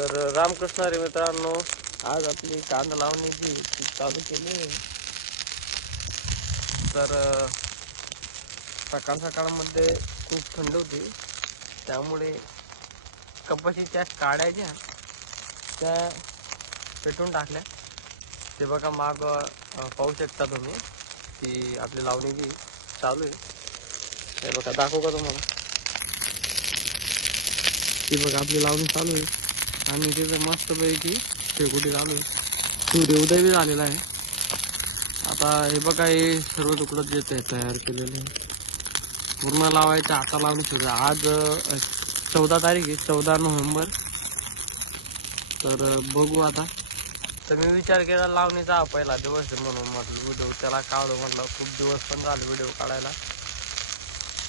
तर रामकृष्ण हरी मित्रांनो, आज आपली कांदा लावण्याची चालू केली आहे. तर सकाळमध्ये खूप थंड होती, त्यामुळे कपाशीच्या काड्या ज्या त्या पेटून टाकल्या. ते बघा माग पाहू शकता तुम्ही की आपली लावणी चालू आहे. हे बघा, दाखवू का तुम्हाला? ती बघा आपली लावणी चालू आहे आणि तिथे मस्तपैकी शेकोटी चालू आहे. सूर्योदय बी झालेला आहे. आता हे बघा, हे सर्व तुकडं जे तयार केलेले पूर्ण लावायचं. आता लावणी सुरू आहे. आज 14 तारीख आहे, 14 नोव्हेंबर. तर बघू आता. तर मी विचार केला लावणीचा हा पहिला दिवस आहे म्हणून म्हटलं व्हिडिओ त्याला काढू. म्हटलं खूप दिवस पण झाले व्हिडिओ काढायला,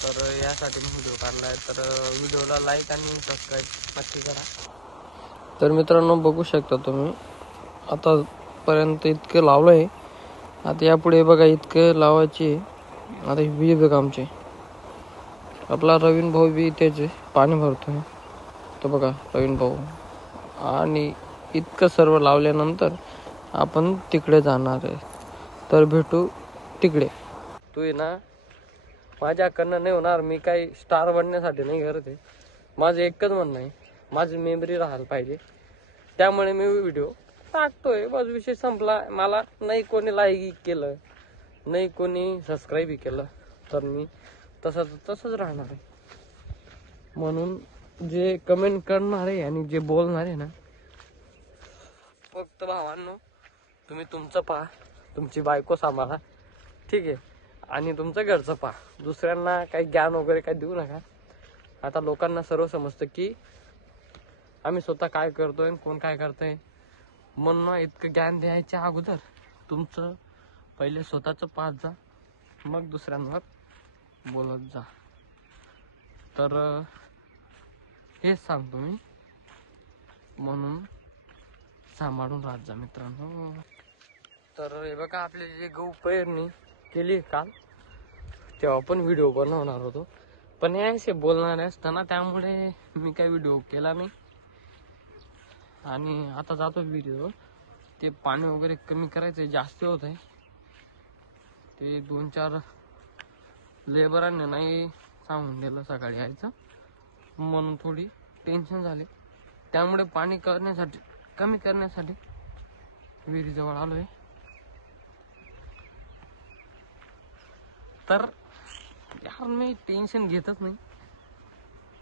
तर यासाठी मी व्हिडिओ काढला आहे. तर व्हिडिओला लाईक आणि सबस्क्राईब नक्की करा. तर मित्रांनो, बघू शकता तुम्ही आतापर्यंत इतकं लावलं आहे. आता यापुढे बघा इतकं लावायची. आता ही बी बघा आमचे, आपला रवीन भाऊ बी त्याचे पाणी भरतोय. तर बघा रवीन भाऊ. आणि इतकं सर्व लावल्यानंतर आपण तिकडे जाणार आहे. तर भेटू तिकडे. तू आहे ना, माझ्याकडनं नाही होणार. मी काही स्टार बनण्यासाठी नाही करत आहे. माझं एकच म्हणणं आहे, माझी मेमरी राहायला पाहिजे. त्यामुळे मी व्हिडिओ टाकतोय, बस विषय संपला. मला नाही कोणी लाईक केलं, नाही कोणी सबस्क्राईब केलं, तर मी तसंच राहणार आहे. म्हणून जे कमेंट करणार आहे आणि जे बोलणार आहे ना, फक्त भावांनो तुम्ही तुमचं पहा, तुमची बायको सांभाळा, ठीक आहे, आणि तुमचं घरचं पहा. दुसऱ्यांना काही ज्ञान वगैरे काही देऊ नका. आता लोकांना सर्व समजतं की आम्ही स्वतः काय करतोय आणि कोण काय करतोय. म्हणून इतकं ज्ञान द्यायच्या अगोदर तुमचं पहिले स्वतःचं पाहत जा, मग दुसऱ्यांवर बोलत जा. तर हेच सांगतो मी, म्हणून सांभाळून राहत जा मित्रांनो. तर हे बघा, आपले जे गहू पेरणी केली काल, तेव्हा पण व्हिडिओ बनवणार होतो, पण यायचे बोलणार असताना, त्यामुळे मी काही व्हिडिओ केला नाही. आणि आता जातो व्हिडिओ. ते पाणी वगैरे कमी करायचं, जास्त होत आहे. ते 2-4 लेबरांनी नाही सांगून दिलं सकाळी यायचं, म्हणून थोडी टेन्शन झाली. त्यामुळे पाणी कमी करण्यासाठी विहिरीजवळ आलोय. तर यार मी टेन्शन घेतच नाही.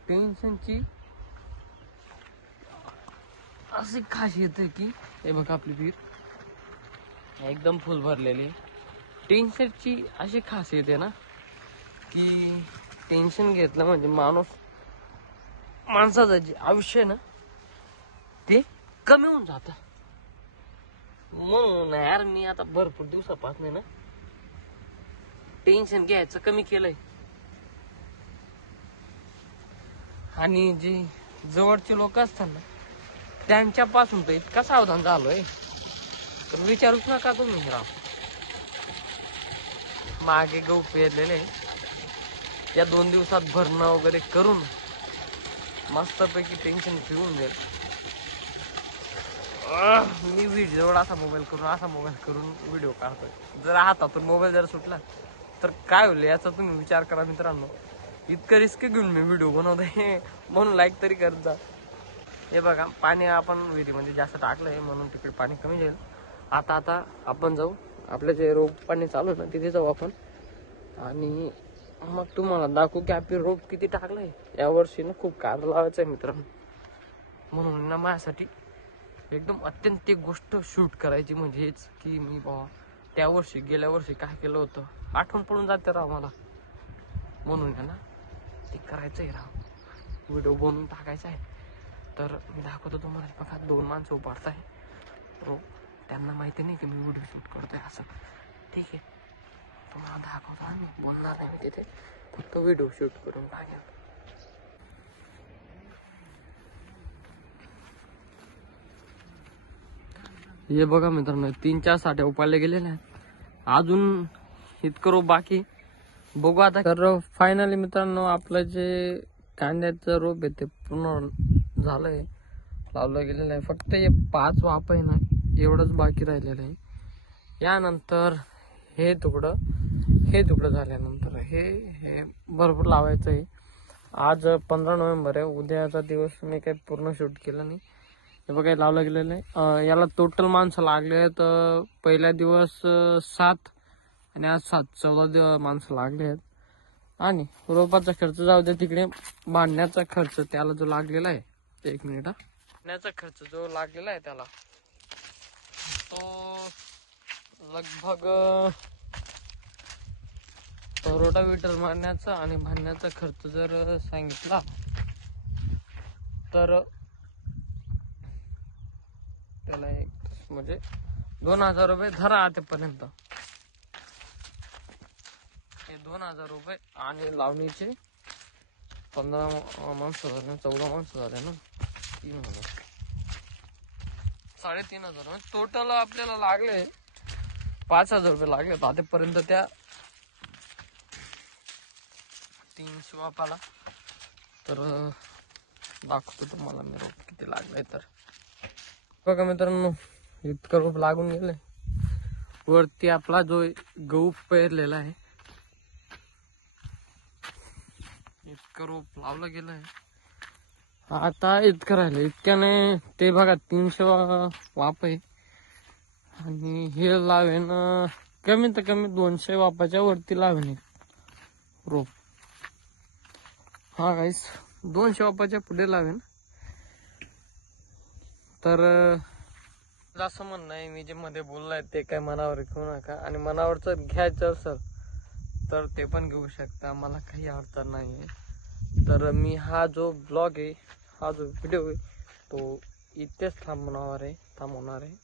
टेन्शनची अशी खासियत आहे की हे बघा, आपली विहीर एकदम फुल भरलेली. टेन्शनची अशी खासियत आहे ना की टेन्शन घेतलं म्हणजे माणसाचं जे आयुष्य ना ते कमी होऊन जातं. म्हणून यार मी आता भरपूर दिवसापासून ना टेन्शन घ्यायचं कमी केलंय. आणि जे जवळचे लोक असतात ना, त्यांच्यापासून तर इतका सावधान झालोय, तर विचारूच नका तुम्ही. राव मागे गहू पेरलेले, या 2 दिवसात भरणं वगैरे करून मस्तपैकी टेन्शन फिरून देईल. मी व्हिडिओ असा मोबाईल करून व्हिडिओ काढतोय. जर हातातून मोबाईल जर सुटला तर काय होईल याचा तुम्ही विचार करा मित्रांनो. इतकं रिस्क घेऊन मी व्हिडिओ बनवतोय, म्हणून लाईक तरी करत जा. हे बघा, पाणी आपण विहिरीमध्ये जास्त टाकलंय म्हणून तिकडे पाणी कमी जाईल. आता आपण जाऊ, आपलं जे रोप पाणी चालू आहे ना तिथे जाऊ आपण, आणि मग तुम्हाला दाखवू की आपली रोप किती टाकलंय. यावर्षी ना खूप कार लावायचं आहे मित्रांनो, म्हणून ना माझ्यासाठी एकदम अत्यंत एक गोष्ट शूट करायची, म्हणजे हेच की मी बाबा गेल्या वर्षी काय केलं होतं आठवण पडून जाते राव मला. म्हणून ना ते करायचं आहे राव, व्हिडिओ बनवून टाकायचा आहे. तर मी दाखवतो तुम्हाला. बघा, 2 माणसं उभारत आहे. हो, त्यांना माहिती नाही की मी व्हिडिओ शूट करतोय असं, ठीक आहे. तुम्हाला दाखवतो. आम्ही बोलणार नाही मी तिथे, फक्त व्हिडिओ शूट करून टाकेल. हे बघा मित्रांनो, 3-4 साठ्या उपाडले गेलेले आहेत. अजून इतकं रोप बाकी. बघू आता. तर फायनली मित्रांनो, आपलं जे कांद्याचं रोप आहे ते पूर्ण झालंय. लावलं गेलेलं आहे. फक्त हे 5 वाफ आहे ना एवढंच बाकी राहिलेलं आहे. यानंतर हे तुकडं झाल्यानंतर हे भरपूर लावायचं आहे. आज 15 नोव्हेंबर आहे. उद्याचा दिवस मी काही पूर्ण शूट केलं नाही. हे बघा लावलं गेलेलं आहे. याला टोटल माणसं लागले आहेत. पहिल्या दिवस 7 आणि आज 14 माणसं लागले आहेत. आणि रोपाचा खर्च जाऊ दे तिकडे, बांधण्याचा खर्च त्याला जो लागलेला आहे, 1 मिनिट, बांधण्याचा खर्च जो लागलेला आहे त्याला तो लगभग रोटावेटर मारण्याचा आणि बांधण्याचा खर्च जर सांगितला तर त्याला एक म्हणजे 2000 रुपये धरा आतापर्यंत. हे 2000 रुपये आणि लावणीचे 15 माणसं झाले, 14 माणसं झाले ना, 3000, 3500 म्हणजे टोटल आपल्याला लागले 5000 रुपये लागले आतापर्यंत त्या 300 वापाला. तर दाखवतो तुम्हाला मी रोप किती लागलाय. तर बघा मित्रांनो, इतकं रोप लागून गेलंय. वरती आपला जो गहू पेरलेला आहे इतकं रोप लावलं गेलंय. आता इतकं राहिलं. इतक्याने ते बघा 300 वाप आहे आणि हे लावेन कमीत कमी 200 वापाच्या वरती लावेन रोप. हा गाईस, 200 वापाच्या पुढे लावेन. तर असं म्हणणं आहे, मी जे मध्ये बोललाय ते काय मनावर घेऊ नका. आणि मनावरच घ्यायचं असेल तर ते पण घेऊ शकता, मला काही अडचण नाही आहे. तर मी हा जो ब्लॉग आहे, हा जो व्हिडिओ आहे तो इथेच थांबवणार आहे.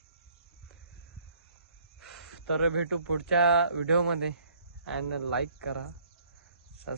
तर भेटू पुढच्या व्हिडिओमध्ये. आणि लाईक करा.